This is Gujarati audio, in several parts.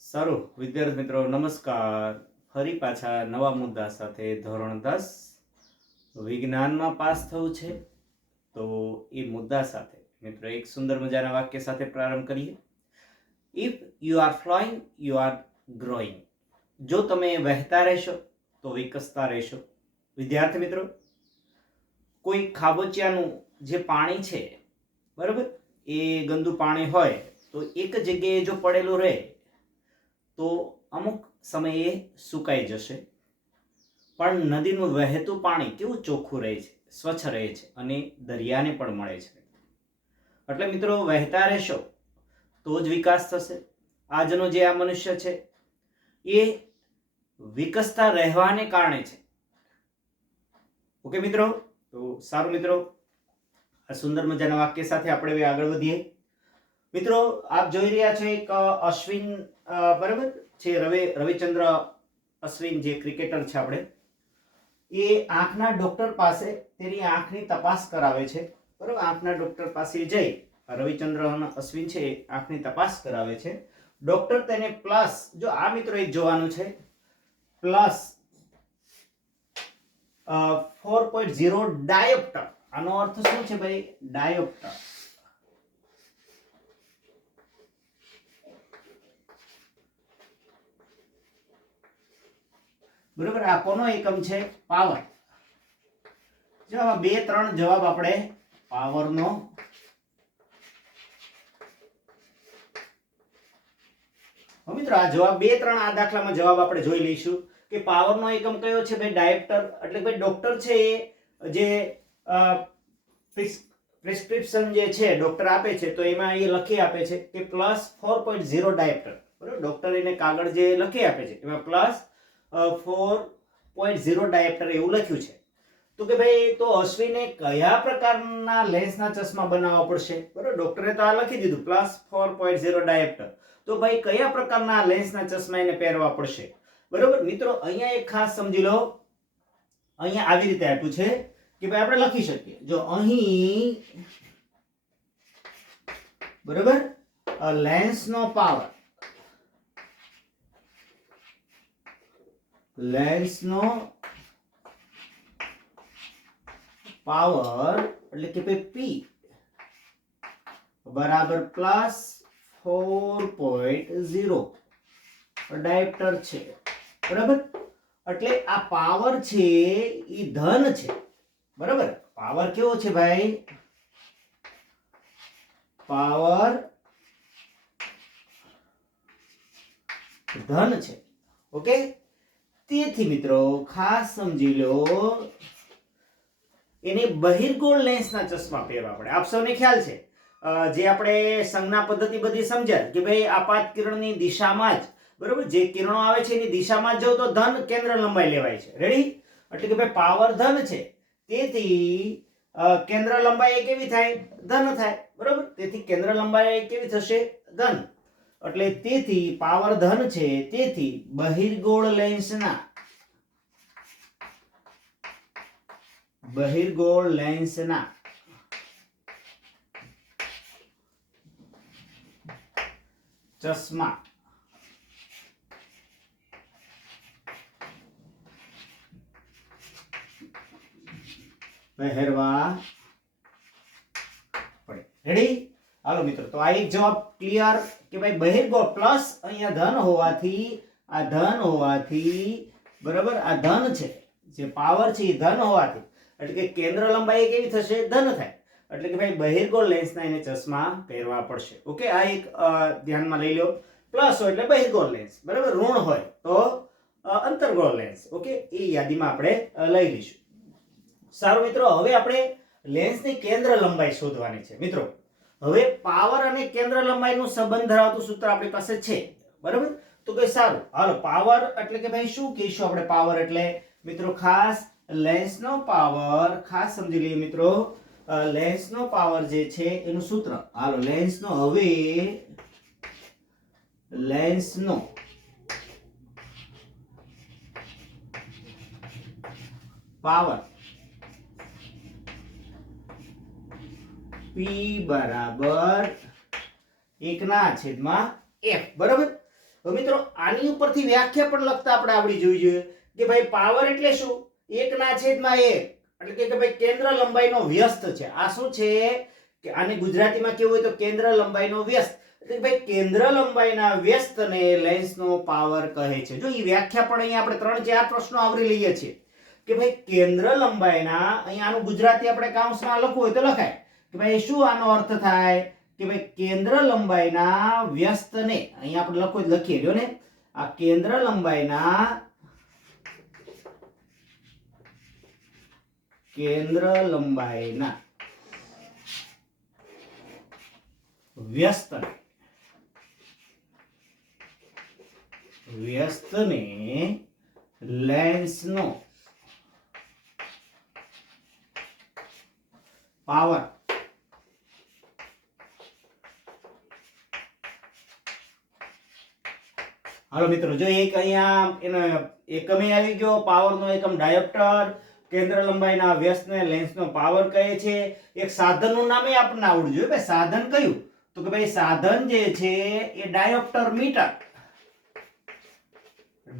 સારું, વિદ્યાર્થી મિત્રો, નમસ્કાર. ફરી પાછા નવા મુદ્દા સાથે ધોરણ દસ વિજ્ઞાનમાં પાસ થવું છે. તો એ મુદ્દા સાથે, મિત્રો, એક સુંદર મજાના વાક્ય સાથે પ્રારંભ કરીએ. If you are flowing you are growing જો તમે વહેતા રહેશો, તો વિકસતા રહેશો. વિદ્યાર્થી મિત્રો, કોઈ ખાબોચિયાનું જે પાણી છે, બરાબર, એ ગંદુ પાણી હોય, તો એક જગ્યાએ જો પડેલું રહે તો અમુક સમયે સુકાઈ જશે. પણ નદીનું વહેતું પાણી કેવું ચોખ્ખું રહે છે, સ્વચ્છ રહે છે અને દરિયાને પણ મળે છે. એટલે મિત્રો, વહેતા રહેશો, તો જ વિકાસ થશે. આજનો જે આ મનુષ્ય છે, એ વિકસતા રહેવાને કારણે છે. ઓકે મિત્રો? તો સારું મિત્રો, આ સુંદર મજાના વાક્ય સાથે આપણે આગળ વધીએ. મિત્રો, આપ જોઈ રહ્યા છો એક અશ્વિન બરાબર? છે રવિ, રવિચંદ્ર અશ્વિન જે ક્રિકેટર છે આપણે, એ આંખના ડોક્ટર પાસે તેની આંખની તપાસ કરાવે છે. બરાબર? આંખના ડોક્ટર પાસે જઈ રવિચંદ્ર અશ્વિન છે આંખની તપાસ કરાવે છે. ડોક્ટર તેને પ્લસ, જો આ મિત્રો એક જોવાનું છે, plus four point zero diopter. આનો અર્થ શું છે ભાઈ? ડાયોપ્ટર. બરોબર? આ એકમ છે? પાવર. જો આમાં બે ત્રણ જવાબ આપણે પાવરનો. મિત્રો, આ જવાબ બે ત્રણ આ દાખલામાં જવાબ આપણે જોઈ લઈશું કે પાવરનો એકમ કયો છે ભાઈ? ડાયરેક્ટર એટલે ભાઈ, ડોક્ટર છે એ, જે પ્રિસ્ક્રિપ્શન જે છે, ડોક્ટર આપે છે, તો એમાં એ લખી આપે છે કે plus four point zero director બરોબર? ડોક્ટર એને કાગળ જે લખી આપે છે, એમાં plus four point zero diopter એવું લખ્યું છે. તો કે ભાઈ, તો અશ્વિને કયા પ્રકારના લેન્સના ચશ્મા બનાવવા પડશે? બરાબર, ડોક્ટરે તો આ લખી દીધું plus four point zero diopter તો ભાઈ, કયા પ્રકારના લેન્સના ચશ્મા એને પહેરવા પડશે? બરોબર, મિત્રો, અહીંયા એક ખાસ સમજી લો. અહીંયા આવી રીતે આપ્યું છે કે ભાઈ, આપણે લખી શકીએ. જો અહીં, બરોબર લેન્સનો પાવર લેન્સનો પાવર એટલે કે ભાઈ પી બરાબર plus four point zero. Diopter છે. બરાબર? એટલે આ પાવર છે એ ધન છે. બરાબર? પાવર કેવો છે ભાઈ? પાવર ધન છે. ઓકે? તેથી મિત્રો, ખાસ સમજી લો, એને બહિર્ગોળ લેન્સના ચશ્મા પહેરવા પડે. આપ સૌને ખ્યાલ છે. જે આપણે સંજ્ઞા પદ્ધતિ બધી સમજ્યા કે ભાઈ આપાત કિરણની દિશામાં જ, બરોબર? જે કિરણો આવે છે એની દિશામાં જ જાઓ તો ધન કેન્દ્ર લંબાઈ લેવાય છે. રેડી એટલે કે ભાઈ પાવર ધન છે. તેથી કેન્દ્ર લંબાઈ કેવી થાય? ધન થાય. બરોબર? તેથી કેન્દ્ર લંબાઈ કેવી થશે? ધન. એટલે તેથી પાવર ધન છે, તેથી બહિર્ગોળ લેન્સના બહિર્ગોળ લેન્સના ચશ્મા. પહેરવા પડે. રેડી હાલો મિત્રો, તો આ એક જવાબ ક્લિયર કે ભાઈ બહિર્ગો પ્લસ અહીંયા ધન હોવાથી, આ ધન હોવાથી, બરાબર? આ ધન છે, જે પાવર છે એ ધન હોવાથી. એટલે કે કેન્દ્ર લંબાઈ કેવી થશે? ધન થાય. એટલે કે ભાઈ બહિર્ગોળ લેન્સના એને ચશ્મા પહેરવા પડશે. ઓકે? આ એક ધ્યાનમાં લઈ લો. પ્લસ હોય એટલે બહિર્ગોળ લેન્સ. બરાબર? ઋણ હોય તો અંતર્ગોળ લેન્સ. ઓકે? એ યાદીમાં આપણે લઈ લઈશું. સારું મિત્રો, હવે આપણે લેન્સની કેન્દ્ર લંબાઈ શોધવાની છે. મિત્રો હવે પાવર અને કેન્દ્ર લંબાઈનું સંબંધ ધરાવતું સૂત્ર આપણી પાસે છે. બરાબર? તો કે સારું? હાલો, પાવર એટલે કે ભાઈ શું કહીશું આપણે પાવર એટલે? મિત્રો, ખાસ લેન્સનો પાવર, ખાસ સમજી લઈએ મિત્રો લેન્સનો પાવર જે છે એનું સૂત્ર. હાલો, લેન્સનો હવે લેન્સનો પાવર P બરાબર એકના છેદમાં એફ બરાબર? હવે મિત્રો, આની ઉપરથી વ્યાખ્યા પણ લખતા આપણે આવડી જોવી જોઈએ કે ભાઈ પાવર એટલે શું? એકના છેદમાં એક. એટલે કે ભાઈ કેન્દ્ર લંબાઈનો વ્યસ્ત છે. આ શું છે? કે આને ગુજરાતીમાં કેવું હોય તો કેન્દ્ર લંબાઈનો વ્યસ્ત. એટલે કે ભાઈ કેન્દ્ર લંબાઈના વ્યસ્તને લેન્સનો પાવર કહે છે. જો એ વ્યાખ્યા પણ અહીંયા આપણે ત્રણ ચાર પ્રશ્નો આવરી લઈએ છીએ. કે ભાઈ કેન્દ્ર લંબાઈના, અહીંયા આનું ગુજરાતી આપણે કાઉન્સમાં લખવું હોય તો લખાય. કે ભાઈ શું આનો અર્થ થાય? કે ભાઈ, કેન્દ્ર લંબાઈના વ્યસ્તને, અહીંયા આપણે લખો લખીએ જો ને, આ કેન્દ્ર લંબાઈના કેન્દ્ર લંબાઈના વ્યસ્તને વ્યસ્તને લેન્સનો પાવર હાલો મિત્રો, જો એક અહીંયા એનો એકમે આવી ગયો, પાવરનો એકમ ડાયોપ્ટર, કેન્દ્ર લંબાઈના વ્યસ્તને લેન્સનો પાવર કહે છે. એક સાધનનું નામે આપણને આવડવું જોઈએ ભાઈ સાધન કયું? તો કે ભાઈ સાધન જે છે એ ડાયોપ્ટર મીટર.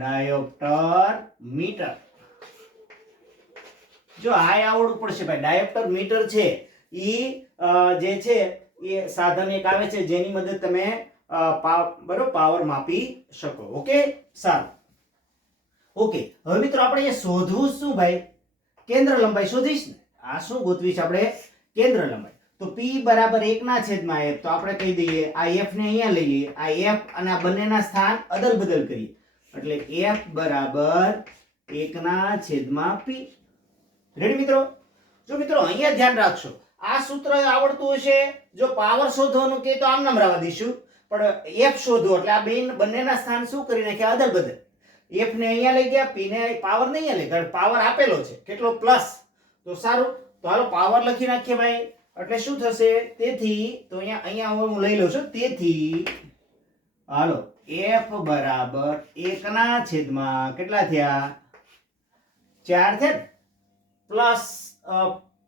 Dioptre metre. જો આ આવડવું પડશે ભાઈ, ડાયોપ્ટર મીટર છે. ઈ જે છે એ સાધન એક આવે છે, જેની મદદ તમે બરોબર, પાવર માપી શકો. ઓકે? સારું. ઓકે. હવે મિત્રો આપણે અહીંયા શોધવું શું ભાઈ? કેન્દ્ર લંબાઈ શોધીશ ને? આ શું ગોતવીશ આપણે? કેન્દ્ર લંબાઈ. તો p બરાબર એકના છેદમાં f. તો આપણે કહી દઈએ, આ f ને અહીંયા લઈએ, આ f અને આ બંનેના સ્થાન અદલ બદલ કરીએ. એટલે f બરાબર એકના છેદમાં p. રેડી મિત્રો? જો મિત્રો અહીંયા ધ્યાન રાખશો, આ સૂત્ર આવડતું હશે. જો પાવર શોધવાનું કે તો આમ નામ રહેવા દઈશું. પણ એફ શોધો એટલે આ બેન બંનેના સ્થાન શું કરી નાખ્યા? અદલ બદલ. એફ ને અહીંયા લઈ ગયા પી ને પાવર ને અહીંયા લઈ પાવર આપેલો છે. કેટલો? પ્લસ તો સારું. તો હાલો પાવર લખી નાખીએ ભાઈ. એટલે શું થશે? તેથી, તો અહીંયા અહીંયા હું લઈ લઉં છું. તેથી, હાલો. એફ બરાબર એકના છેદમાં કેટલા થયા? ચાર થયા પ્લસ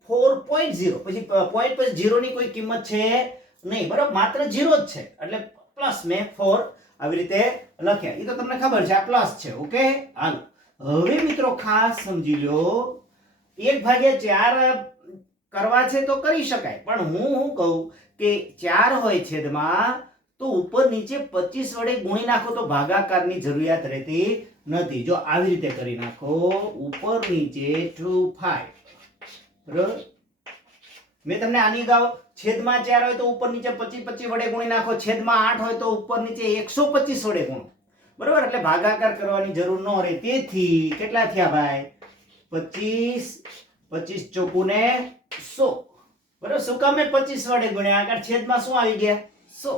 ફોર પોઈન્ટ ઝીરો પછી પોઈન્ટ પછી ઝીરોની કોઈ કિંમત છે? નહીં, બરાબર? માત્ર ઝીરો જ છે. એટલે પ્લસ મેં ફોર આવી રીતે લખ્યા. એ તો તમને ખબર છે, આ પ્લસ છે ઓકે હાલો. હવે મિત્રો ખાસ સમજી લો. એક ભાગ્યા ચાર કરવા છે તો કરી શકાય. પણ હું શું કહું કે ચાર હોય છેદમાં, તો ઉપર નીચે પચીસ વડે ગુણી નાખો તો ભાગાકારની જરૂરિયાત રહેતી નથી. જો આવી રીતે કરી નાખો, ઉપર નીચે ટુ ફાઈવ બરોબર? મેં તમને આની અગાઉ છેદમાં ચાર હોય તો ઉપર નીચે પચીસ પચીસ વડે ગુણી નાખો. છેદમાં આઠ હોય તો ઉપર નીચે એકસો પચીસ વડે ગુણો. બરોબર? એટલે ભાગાકાર કરવાની જરૂર ન રહે. તેથી કેટલા થયા ભાઈ? પચીસ પચીસ ચોકુ ને સો. બરોબર? શું કામે પચીસ વડે ગુણ્યા? આગળ છેદમાં શું આવી ગયા? સો.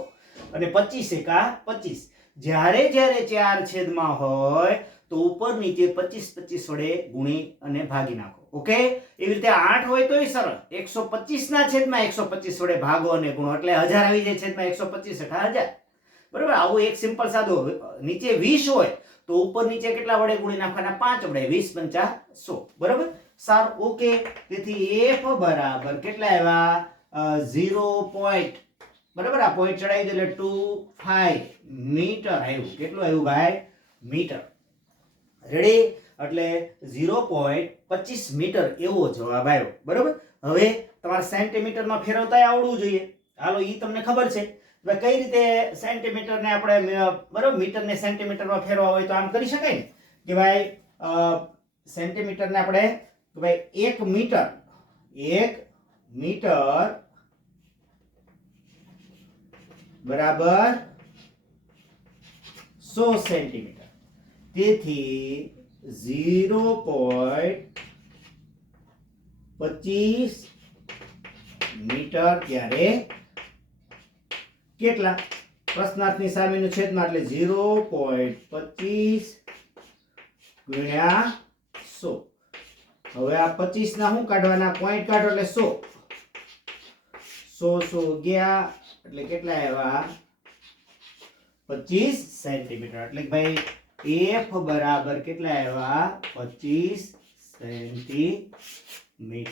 અને પચીસ એકા પચીસ. જ્યારે જ્યારે ચાર છેદમાં હોય તો ઉપર નીચે પચીસ પચીસ વડે ગુણી અને ભાગી નાખો. ઓકે? એવી રીતે આઠ હોય તોય સરળ. એકસો પચીસ ના છેદમાં એકસો પચીસ વડે ભાગો અને ગુણો. એટલે હજાર આવી જાય છેદમાં એકસો પચીસ અઠા હજાર. બરાબર? આવું એક સિમ્પલ સાદું નીચે વીસ હોય, તો ઉપર નીચે કેટલા વડે ગુણી નાખવાના? પાંચ વડે. વીસ પંચા સો. બરાબર? સારું, ઓકે. તેથી એફ બરાબર કેટલા આવ્યા? Zero point. બરાબર? આ પોઈન્ટ ચડાવી દે એટલે ટુ ફાઈવ મીટર આવ્યું. કેટલું આવ્યું ભાઈ? મીટર. રેડી એટલે ઝીરો પોઈન્ટ પચીસ મીટર એવો જવાબ આવ્યો. બરાબર? હવે તમારે સેન્ટીમીટરમાં ફેરવતા આવડવું જોઈએ. હાલો એ તમને ખબર છે. હવે કઈ રીતે સેન્ટીમીટરને આપણે બરાબર? મીટરને સેન્ટીમીટરમાં ફેરવા હોય તો આમ કરી શકાય ને? કે ભાઈ સેન્ટીમીટરને આપણે, કે ભાઈ, એક મીટર એક મીટર બરાબર સો સેન્ટીમીટર. તેથી ઝીરો પોઈન્ટ પચીસ મીટર ત્યારે કેટલા? પ્રશ્નાર્થની સામેનું છેદમાં એટલે ઝીરો પોઈન્ટ પચીસ ગુણ્યા સો. હવે આ પચીસ ના શું કાઢવાના? પોઈન્ટ કાઢો એટલે સો. સો સો ગયા એટલે કેટલા આવ્યા? પચીસ સેન્ટીમીટર. એટલે ભાઈ એફ બરાબર કેટલા આવ્યા? પચીસ સેન્ટીમીટર.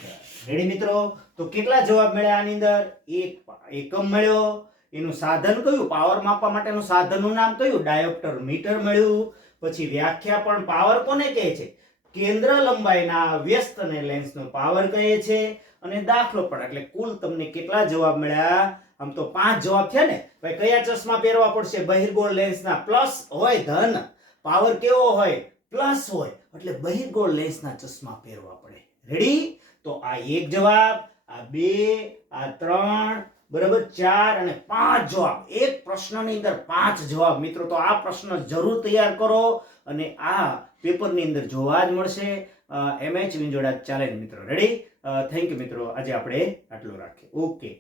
રેડી મિત્રો? તો કેટલા જવાબ મળ્યા આની અંદર? એક એકમ મળ્યો. એનું સાધન કયું? પાવર માપવા માટેનું સાધનનું નામ કયું? ડાયોપ્ટર મીટર મળ્યું. પછી વ્યાખ્યા પણ પાવર કોને કહે છે? કેન્દ્ર લંબાઈના વ્યસ્ત અને લેન્સનો પાવર કહે છે. અને દાખલો પણ. એટલે કુલ તમને કેટલા જવાબ મળ્યા? આમ તો પાંચ જવાબ થયા ને. ભાઈ કયા ચશ્મા પહેરવા પડશે? બહિર્ગોળ લેન્સના પ્લસ હોય ધન. પાવર કેવો હોય? પ્લસ હોય. એટલે બહિર્ગોળ લેન્સના ચશ્મા પહેરવા પડે. રેડી તો આ એક જવાબ, આ બે, આ ત્રણ, બરાબર ચાર અને પાંચ જવાબ. એક પ્રશ્નની અંદર પાંચ જવાબ. મિત્રો, તો આ પ્રશ્ન જરૂર તૈયાર કરો અને આ પેપરની અંદર જોવા જ મળશે. એમએચ વિંજોડા ચાલે મિત્રો. રેડી થેન્ક યુ મિત્રો. આજે આપણે આટલું રાખીએ. ઓકે